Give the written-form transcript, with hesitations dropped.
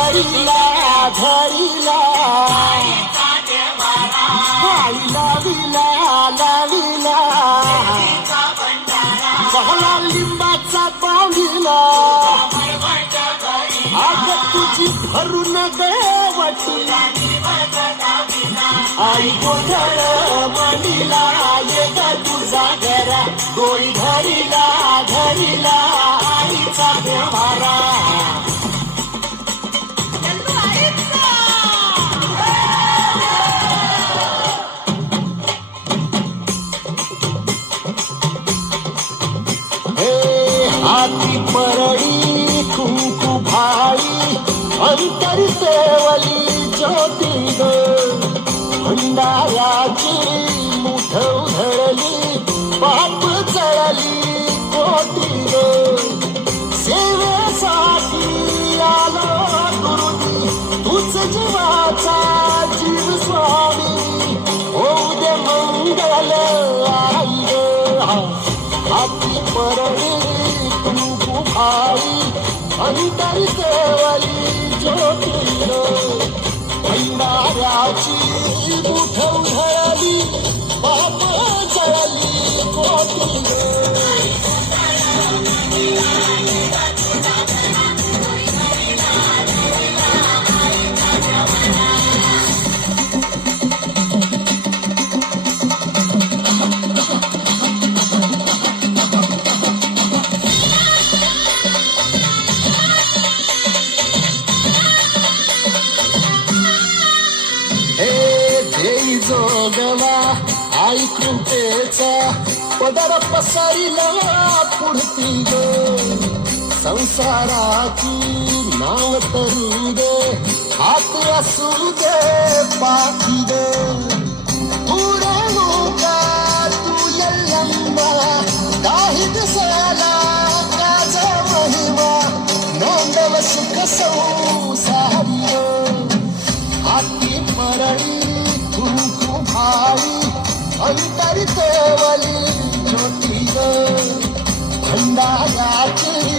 धरिला धरिला लाविला लाविला बहला लिंबाचा पाणीला आग तुझी भरून देवटी आई गोधळ मणीला ये ग तुझा घरा डोळी धरिला धरिला आईचा देवारा हाती परडी कुंकू भाई अंतर सेवली ज्योती ग भंडाऱ्याची मुठ उधळली पाप जळली कोटी ग सेवेसाठी आलो गुरुजी तुझ जीवाचा जीव स्वामी होऊ दे मंगल आई ग हाती परडी आई अंतर केवली ज्योती भंडाऱ्याची मुठ उधळली बाप जळली कोटी जोगवा आई कृपेचा पदर पसरिला पुढती ग संसाराची नाव तरू दे हात असू दे पाठी ग पुढे नोका तू यल्लंबा काही दिसाला काज महिमा नोंदव सुख संसारी हाती परळी भाई अंतर केवली ज्योती ग भंडाऱ्याची